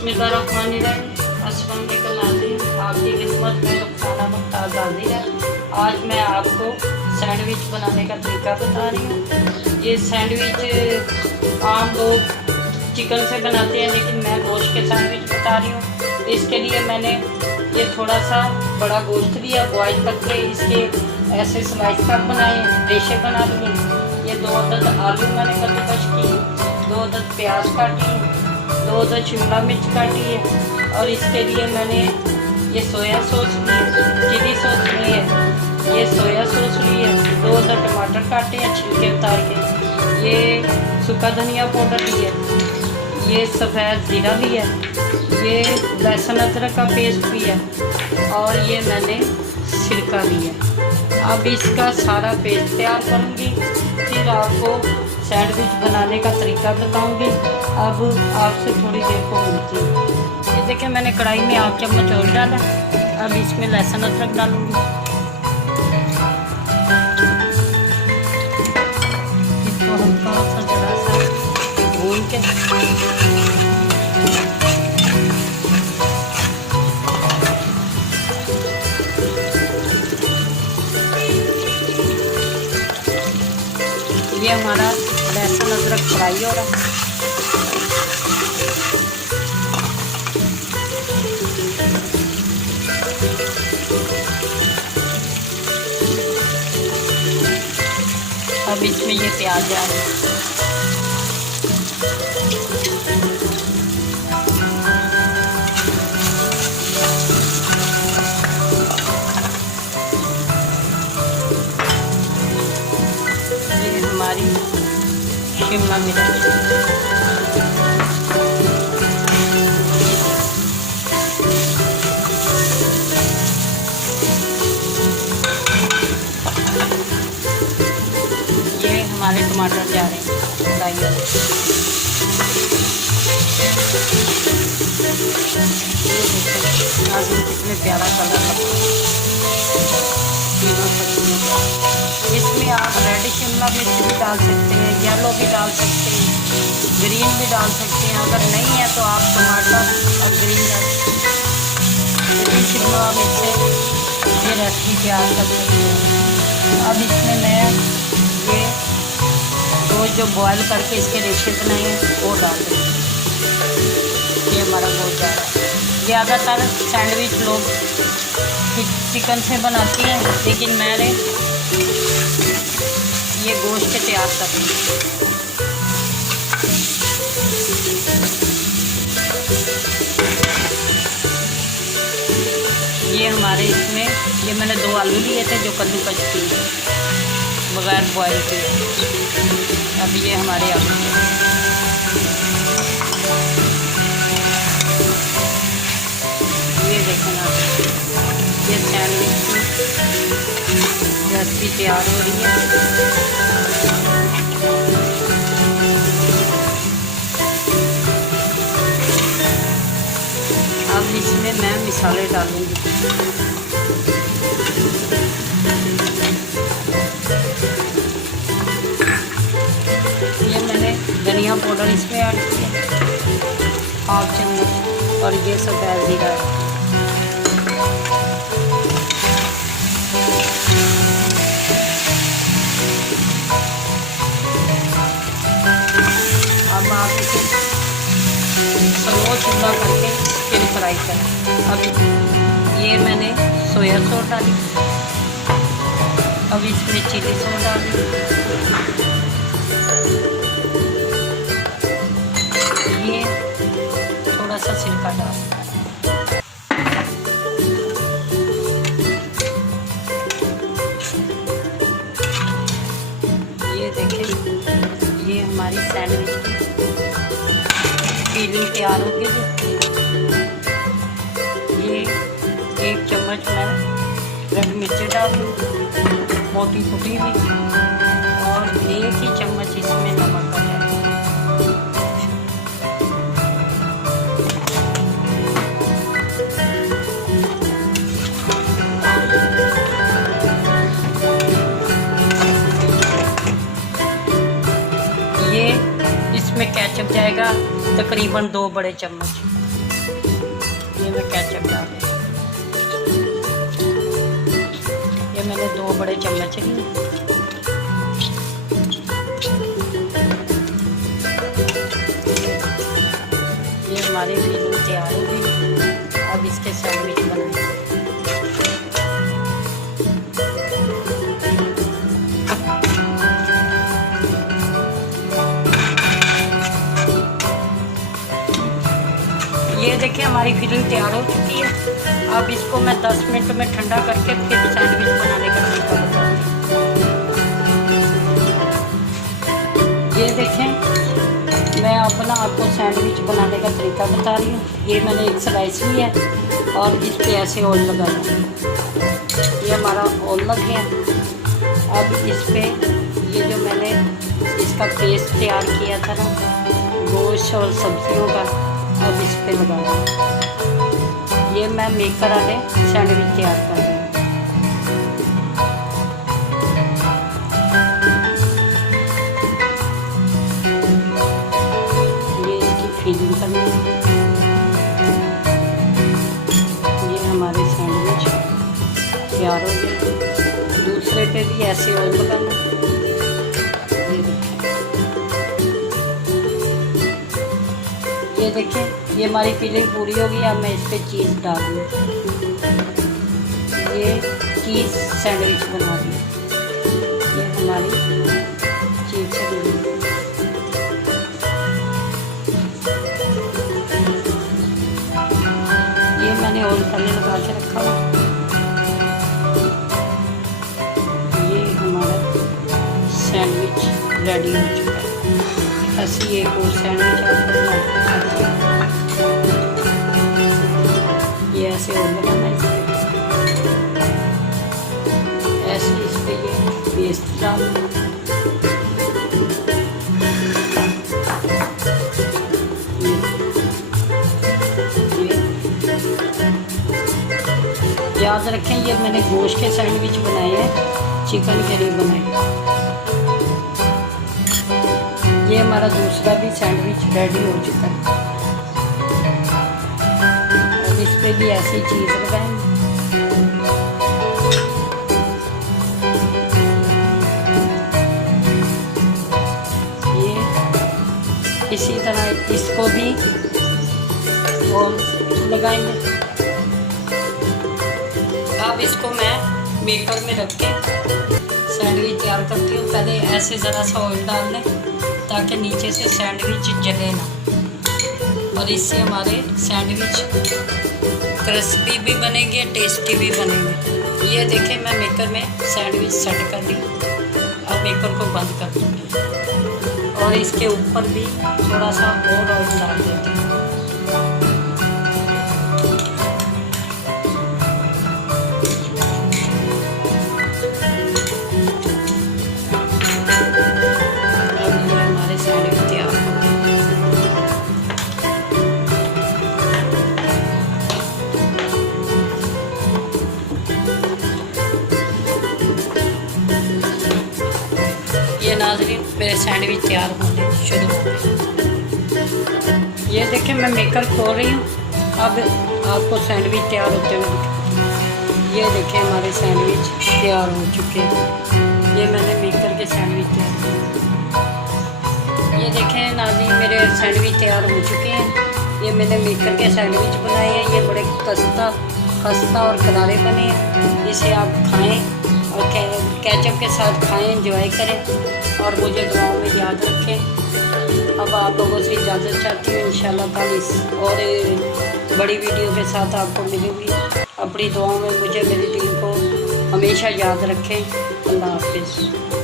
बिस्मिल्लाहिर्रहमानिर्रहीम। अस्सलाम वालेकुम नाज़रीन, आपकी खिदमत में रुखसाना मुमताज़ हाज़िर है। आज मैं आपको सैंडविच बनाने का तरीका बता रही हूँ। ये सैंडविच आम लोग चिकन से बनाते हैं, लेकिन मैं गोश्त के सैंडविच बता रही हूँ। इसके लिए मैंने ये थोड़ा सा बड़ा गोश्त लिया, बॉयल करके इसके ऐसे स्लाइस कट बनाए, रेशे बना लिए। ये 2 अदद आलू मैंने कद्दूकस की, 2 अदद प्याज काटी, 2 अदद शिमला मिर्च काटी है। और इसके लिए मैंने ये सोया सॉस ली है, चिली सॉस ली है, ये सोया सॉस ली है, 2 अदद टमाटर काटे हैं छिलके उतार के, ये सूखा धनिया पाउडर ली है, ये सफ़ेद ज़ीरा भी है, ये लहसुन अदरक का पेस्ट भी है, और ये मैंने सिरका भी है। अब इसका सारा पेस्ट तैयार करूँगी, फिर आपको सैंडविच बनाने का तरीका बताऊंगी। अब आपसे थोड़ी देर को मिलती हूँ। ये देखिए, मैंने कढ़ाई में 8 चम्मच ऑयल डाला। अब इसमें लहसुन अदरक डालूंगी। इसको हल्का सा जरा सा भून के ये हमारा लहसुन अदरक फ्राई हो रहा है। अब इसमें ये प्याज डाल दें। ये हमारी शिमला मिर्च, ये हमारे टमाटर जा रहे हैं फ्राई हो। ये देखो आज कितने प्यारा कलर है। इसमें आप रेड शिमला मिर्च भी डाल सकते हैं, येलो भी डाल सकते हैं, ग्रीन भी डाल सकते हैं। अगर नहीं है तो आप टमाटर और ग्रीन शिमला मिर्च से ये रेसिपी तैयार कर सकते हैं। अब इसमें मैं ये गोश्त जो बॉयल करके इसके रेशे बनाए हैं वो डाल देंगे। ये हमारा गोश्त जा रहा है। ज़्यादातर सैंडविच लोग चिकन से बनाती हैं, लेकिन मैंने ये गोश्त के तैयार कर दी। ये हमारे इसमें ये मैंने 2 आलू लिए थे जो कद्दूकस किए बगैर बॉयल किए। अब ये हमारे आलू ये देखें आप, ये सैंडविच की रेसिपी तैयार हो रही है। अब इसमें मैं मसाले डालूंगी। ये मैंने धनिया पाउडर इसमें ऐड किया 1/2 चम्मच, और ये सफ़ेद ज़ीरा है। अब आप इसे स्लो चूल्हा करके फिर फ्राई करें। अब ये मैंने सोया सॉस डाली, अब इसमें चिली सॉस डाली, ये थोड़ा सा सिरका डाल, ये देखें ये हमारी सैंडविच की फीलिंग तैयार हो गई। ये 1 चम्मच मैं रेड मिर्ची डाल दूँ, मोटी कुटी हुई, और 1 ही चम्मच इसमें नमक आ जाए। ये इसमें केचप जाएगा तकरीबन 2 बड़े चम्मच। ये मैं केचप डाल रही हूँ। ये मैंने 2 बड़े चम्मच लिए। ये हमारी फिलिंग तैयार हो गई। अब इसके सैंडविच बनाएंगे। ये देखिए हमारी फिलिंग तैयार हो चुकी है। अब इसको मैं 10 मिनट में ठंडा करके फिर सैंडविच बनाने का तरीका बताऊंगी। ये देखें मैं अपना आपको सैंडविच बनाने का तरीका बता रही हूँ। ये मैंने एक स्लाइस ली है और इस पे ऐसे ऑयल लगाया। ये हमारा ऑयल लग गया। अब इस पे ये जो मैंने इसका पेस्ट तैयार किया था ना गोश्त और सब्जियों का, अब इस पे लगाया। ये मैं मेकर वाले सैंडविच तैयार कर रही हूँ। ये इसकी फिलिंग करनी है। ये हमारे सैंडविच तैयार हो गए। दूसरे पे भी ऐसे ऑयल लगाना। ये देखें ये हमारी फिलिंग पूरी होगी। अब मैं इस पर चीज़ डाल दूँ। ये चीज़ सैंडविच बना दी। ये हमारी चीज़ से बनी। ये मैंने ऑयल पहले लगा के रखा हुआ। ये हमारा सैंडविच रेडी हो चुका है। ऐसी एक और सैंडविच आपको बना के ये ऐसे और बनाना है। ऐसे इस पे ये पेस्ट डाल याद रखें ये मैंने गोश्त के सैंडविच बनाए हैं, चिकन के नहीं बनाए। ये हमारा दूसरा भी सैंडविच रेडी हो चुका है। अब इस पे भी ऐसी चीज़ लगाएंगे। ये इसी तरह इसको भी और लगाएंगे। अब इसको मैं मेकर में रख के सैंडविच तैयार करती हूँ। पहले ऐसे ज़रा सा ऑयल डाल लें ताकि नीचे से सैंडविच जले ना, और इससे हमारे सैंडविच क्रिस्पी भी बनेंगे, टेस्टी भी बनेंगे। ये देखें मैं मेकर में सैंडविच सेट कर दी। अब मेकर को बंद कर दूँगी और इसके ऊपर भी थोड़ा सा और ऑयल डाल देती हूँ। ये नाज़रीन मेरे सैंडविच तैयार होने शुरू हो गए। ये देखें मैं मेकर खोल रही हूँ। अब आपको सैंडविच तैयार होते हुए दिखाऊँ। ये देखें हमारे सैंडविच तैयार हो चुके हैं। ये मैंने मेकर के सैंडविच तैयार किए। ये देखें नाज़रीन मेरे सैंडविच तैयार हो चुके हैं। ये मैंने मेकर के सैंडविच बनाए हैं। ये बड़े खस्ता और करारे बने हैं। इसे आप खाएँ और केचप के साथ खाएं, एंजॉय करें और मुझे दुआओं में याद रखें। अब आप लोगों से इजाज़त चाहती हूँ। इंशाल्लाह कल इस और बड़ी वीडियो के साथ आपको मिलूँगी। अपनी दुआओं में मुझे मेरी टीम को हमेशा याद रखें। अल्लाह हाफ़िज़।